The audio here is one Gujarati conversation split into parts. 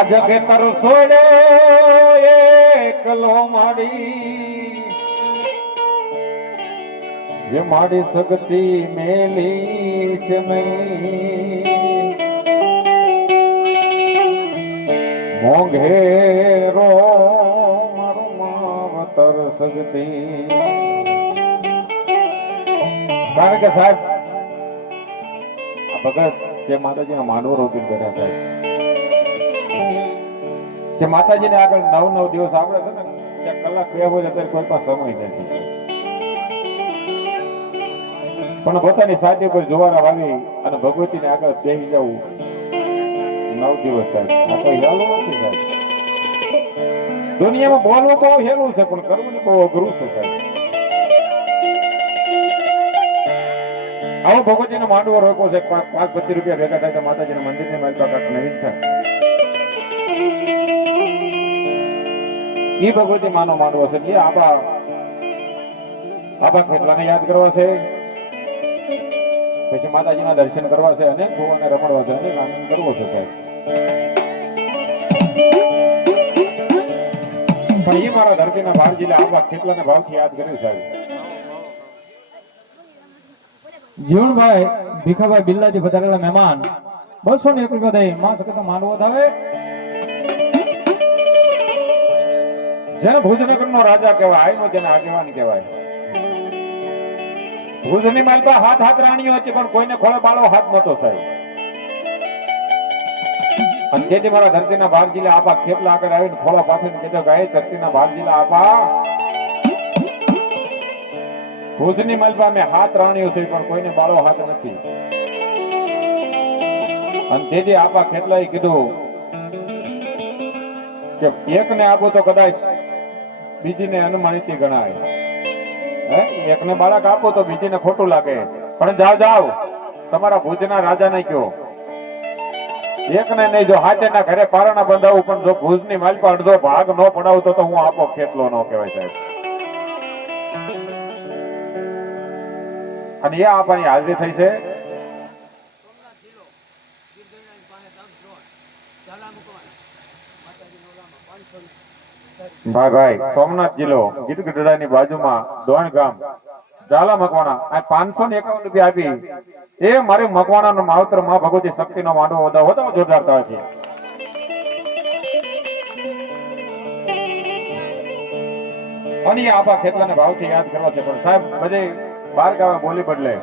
આજ ખેતર છોડે એકલો માડી જે માડી સગતી મેલી છે નહીં મોંઘેરો મારો માવતર સગતી કારણ કે સાહેબ આ ભગત જે માતાજીના માંડવો રોપી કર્યા સાહેબ જે માતાજીને આગળ 9 દિવસ આપણે છે ને ત્યાં કલાક બે હોય અત્યારે કોઈ પાસે સમય નથી પણ પોતાની સાથી પર જોવાના વાવી અને ભગવતીને આગળ બેસી જવું 9 દિવસ સાહેબ આ કોઈ હેલું નથી સાહેબ દુનિયામાં બોલવું બહુ હેલું છે પણ કરવું બહુ અઘરું છે સાહેબ આવો ભગવતીનો માંડવો રોકો છે 5-25 રૂપિયા ભેગા થાય તો માતાજીના મંદિરને મારી પાસે નવીન થાય એ ભગવતી માનો માંડવો છે એટલે આબા ખેતલાને યાદ કરવા છે પછી માતાજીના દર્શન કરવા છે અને ભુવાને રમણવા છે અને આનંદ કરવો છે સાહેબ પણ એ મારા ધરતીના ભાર જિલ્લા આબા ખેતલાને ભાવથી યાદ કર્યું સાહેબ જીવણભાઈ ભીખાભાઈ બિલ્લાજી પધારેલા મહેમાન 201 રૂપિયા દઈ માં સકતા માંડવો ધાવે જેને ભુજનગરનો રાજા કહેવાય આઈનો જેને આગેવાન કહેવાય ભુજની માલપા હાથ રાણીઓ હતી પણ કોઈને ખોળે બાળો હાથ નતો સાહેબ અને તેથી મારા ધરતીના ભાર જિલ્લા આપા ખેતલા આગળ આવીને ખોળો પાછળ કીધો કે ધરતીના ભાર જિલ્લા આપા ભુજની માલપા મેં હાથ રાણીઓ છે પણ કોઈને બાળો હાથ નથી અને તેથી આપા ખેતલાએ કીધું કે એકને આપો તો કદાચ બીજીને અનુમાનિત ગણાય એકને બાળક આપો તો બીજીને ખોટું લાગે પણ જાઓ તમારા ભુજના રાજાને કયો એકને નહીં જો હાથેના ઘરે પારણા બંધાવું પણ જો ભુજની માલપા અડધો ભાગ ન પડાવું તો હું આપો ખેતલો ન કહેવાય સાહેબ અને એ આપવાની હાજરી થઈ છે ભાઈ સોમનાથ જિલ્લો ગીરગઢડાની બાજુમાં દોણ ગામ ઝાલા મકવાણા આ 551 રૂપિયા આપી એ મારી મકવાણા માવતર માં ભગવતી શક્તિ નો માંડવો વધાવો જોરદાર તાળથી અને આપા ખેતલાને ભાવથી યાદ કરવા છે પણ સાહેબ બધે બાર ગાવે બોલી બદલે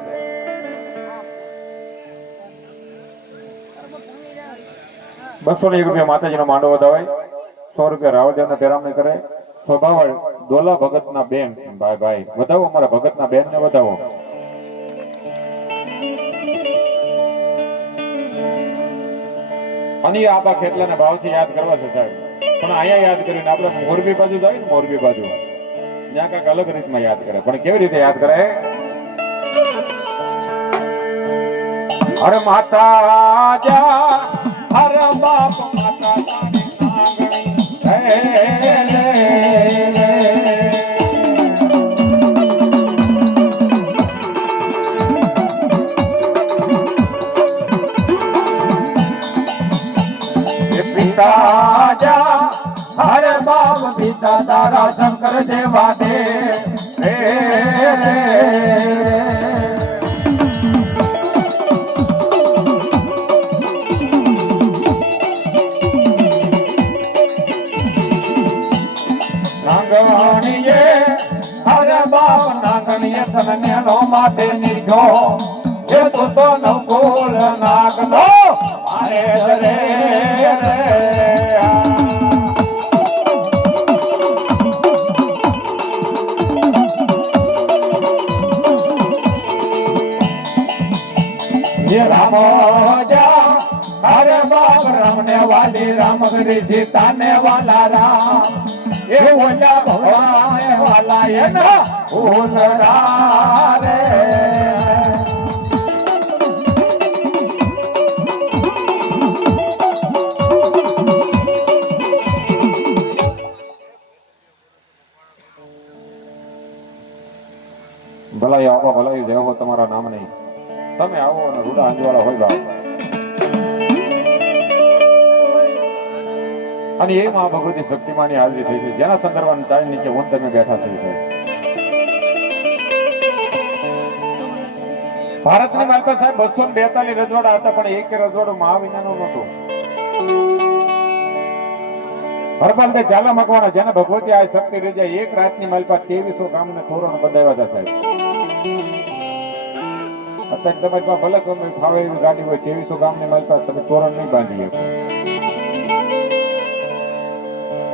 201 રૂપિયા માતાજીનો માંડવો વધાવાય 100 રૂપિયા રાવદેવના પેરામણી કરે સ્વભાવ દોલા ભગતના બેન ભાઈ વધાવો અમારા ભગતના બેન ને વધાવો અને આપા ખેતલાને ભાવથી યાદ કરવા છે સાહેબ પણ અહીંયા યાદ કરીને આપણે મોરબી બાજુ જાય ને મોરબી બાજુ ત્યાં કાંઈક અલગ રીતમાં યાદ કરે પણ કેવી રીતે યાદ કરે અરે માતા જા અરે બાપ માતા हरे बाप पिता तारा शंकर देवा दे नागणिये हरे बाप नागणिये तन नो माते निजो ये तो नकुल नाग नो मारे रे अरे बाप रमने वाली राम सीता ने वाला राम ये बोला भगवान वाला ये ना भूल रे ભલાઈ આપો ભલાઈ દેવો તમારા નામ નહીં તમે આવો અને રૂડા અંજવાળા હોય બાપ અને એ માં ભગવતી શક્તિમાની હાજરી થઈ છે, જેના સંદર્ભમાં ચાલી નીચે હું તમે બેઠા થઈ છે. ભારતની માલપા સાહેબ 242 રજવાડા હતા, પણ એક રજવાડું મહાવિનાનું નહોતું. હરપાલભાઈ ઝાલા મકવાણા, જેને ભગવતી આ શક્તિ રહી જાય, એક રાતની માલપા 2300 ગામને તોરણ બંધાવ્યા હતા સાહેબ. અત્યારે તમારી પાસે ભલે ગમે ફાવે એવી ગાડી હોય, 2300 ગામની માલપા તમે તોરણ નહીં બાંધી શકો.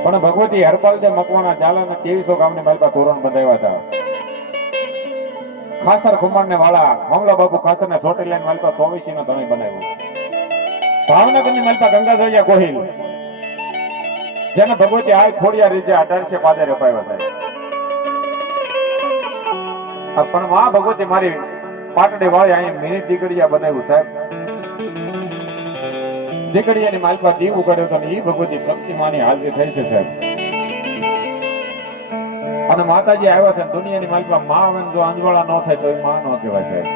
પણ ભગવતી હરપાલભાઈ મકવાણા ઝાલાના 2300 ગામની માલપા તોરણ બંધાવ્યા હતા. ખાસર ખુમાણ ને વાળા મામલા બાપુ ખાસર ને ચોટીલા ની માલપા 24 નો ધણી બનાવ્યો. ભાવનગર ની માલપા ગંગાજળિયા ગોહિલ, જેને ભગવતી આ ખોડિયા રીજે 1800 પાદે રપાવ્યા થાય. પણ માં ભગવતી મારી પાટડી વાળી અહીંયા મિની દીકડીયા બનાવ્યું સાહેબ. દીકડીયાની માલપા દીવ ઉગાડ્યો તો એ ભગવતી શક્તિમાની હાજરી થઈ છે સાહેબ. અને માતાજી આવ્યા છે, દુનિયાની માલપા માં આવે જો અંજવાળા ન થાય તો એ માં ન કહેવાય સાહેબ.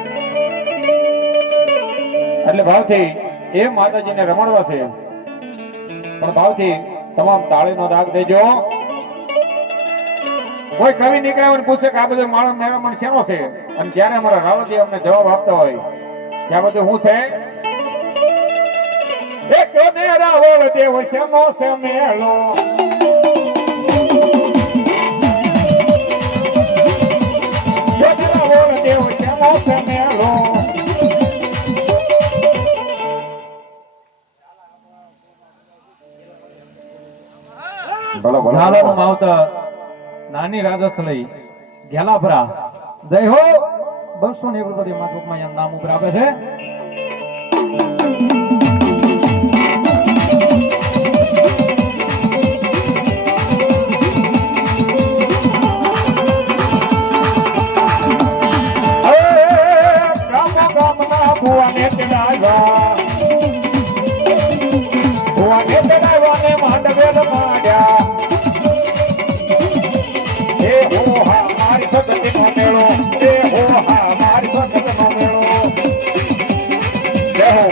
એટલે ભાવથી એ માતાજીને રમણવા છે, પણ ભાવથી તમામ તાળીનો દાગ દેજો. કોઈ કવિ નીકળ્યા પૂછે કે આ બધું મારો મેળવણ શેનો છે, અને જ્યારે અમારા રાવલજી અમને જવાબ આપતા હોય કે આ બધું શું છે, એક ને રાવળ દેવ શેનો છે મેળો, એક રાવળ દેવ શેનો છે મેળો. ઝાલાનું માવતર નાની રાજસ્થળી ઘેલાપરા જય હો 200 રૂપિયા માં ટૂંકમાં એમ નામ ઉપર આપે છે. ભુવાને તેડાવ્યા, ભુવાને તેડાવ્યા ને માંડવે રમાડ્યા. એ હો હા મારી સદતીનો મેળો, એ હો હા મારી સદતનો મેળો. જય હો.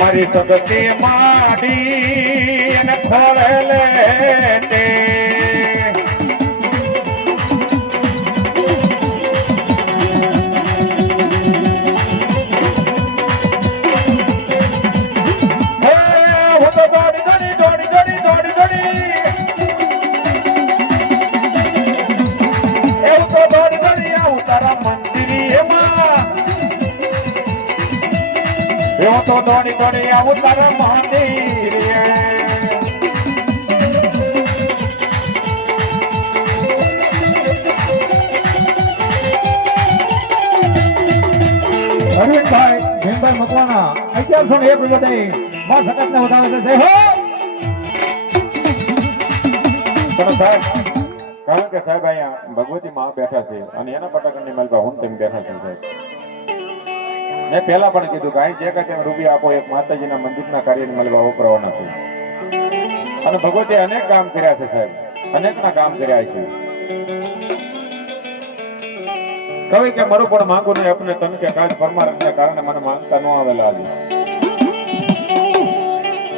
મારી સગતી માડી અને ખોળે તે હું તો દોડી દોડી દોડી દોડી દોડી દોડી એવું તો દોડી દોડી આવું તારા મંદિરી એમાં, એવું તો દોડી દોડી આવું તારા મંદિરે. અરવિંદભાઈ ભીમભાઈ મકવાણા 1101 રૂપિયા માં સકત ને વધારે છે. જય હો. પણ સાહેબ, કારણ કે સાહેબ અહીંયા ભગવતી માં બેઠા છે અને એના પટાકણની માલપા હું તેમ બેઠા છે સાહેબ. મેં પહેલા પણ કીધું કે અહીં જે કઈ તમે રૂપિયા આપો એક માતાજીના મંદિરના કાર્યની માલપા વપરાવાના છે. અને ભગવતી અનેક કામ કર્યા છે સાહેબ, અનેકના કામ કર્યા છે. કવિ કે મારું પણ માંગુ નહીં આપને તન કે કાજ પરમારથને કારણે મને માંગતા ન આવેલા આજે.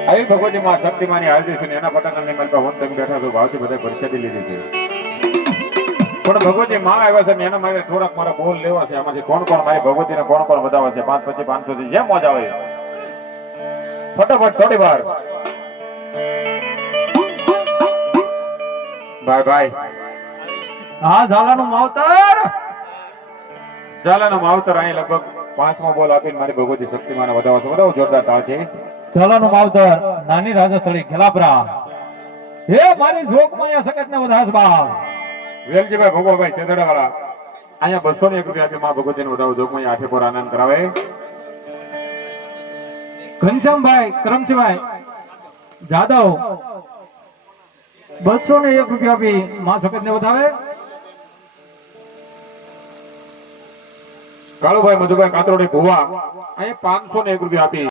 આવી ભગવતી માં શક્તિમાની હાજરી છે ને એના પટાકણની માલપા હું તેમ બેઠા છું. ભાવથી બધા પરિષદી લીધી છે, પણ ભગવતી માં આવ્યા છે ને એના માટે થોડાક મારા બોલ લેવા છે. આમાંથી કોણ કોણ મારી ભગવતીને કોણ કોણ વધાવે છે, 5 પછી 500 થી જેમ મોજ આવે ફટાફટ થોડી વાર. ભાઈ ભાઈ હા ઝાલાનું માવતર, ઝાલાનું માવતર અહીં લગભગ 5મો બોલ આપીને મારી ભગવતી શક્તિમાને વધાવો છે. વધાવો જોરદાર તાળથી. ઝાલાનું માવતર નાની રાજસ્થળી ઘેલાપરા, હે મારી જોગમાં સકત ને વધાસ બા. વેલજીભાઈ ભોગવાભાઈ સેદડા વાળા અહીંયા 201 રૂપિયા આપી માં ભગવતીને વધાવો જોગમાં આઠે પર આનંદ કરાવે. ઘનશ્યામભાઈ કરમશીભાઈ જાદવ 201 રૂપિયા આપી માં સફેદને વધાવે. કાળુભાઈ મધુભાઈ કાતરોડી ભુવા અહીંયા 501 રૂપિયા આપી